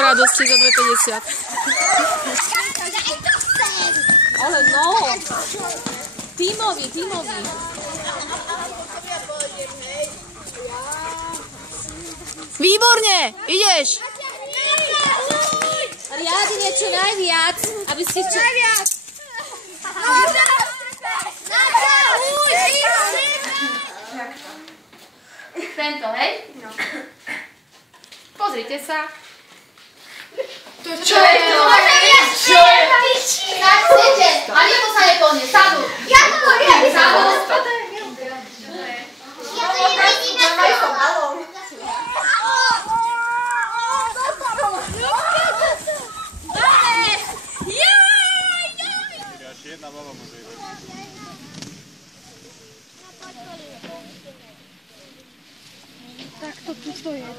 radosti za 2,50. Ale no. Tímový. Výborne, ideš. Riadne čo najviac, aby ste čo... Najviac. Tento, hej? No. Pozrite sa. To čo je to? Čo je? Tak chcete, ale to sa nepohne. Sadu. Ja to poviem. Sadu. Ja to nevidím na tom. Jedna baba môže ísť.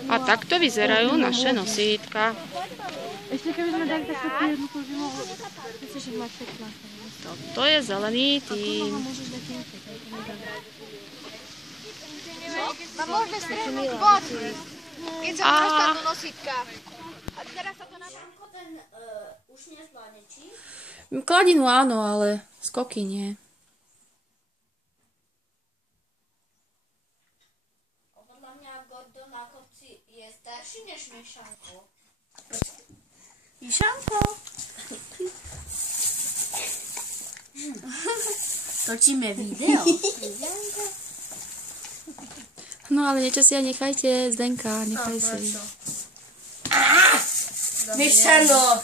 A takto vyzerajú naše nosítka. Ešte keby sme dali takto jednu koži mohlo. Myslíš, že mať 15. Toto je zelený tým. A môžeme si bod. Keď sa dostanú nosítka. A teraz sa to napríklad ten už nezvládne, či? Kladinu áno, ale skoky nie. Podľa mňa Gordon na kopci je starší než Mišanko. Mišanko. Točíme video. No ale niečo si aj nechajte, Zdenka, nechaj si. Mišano.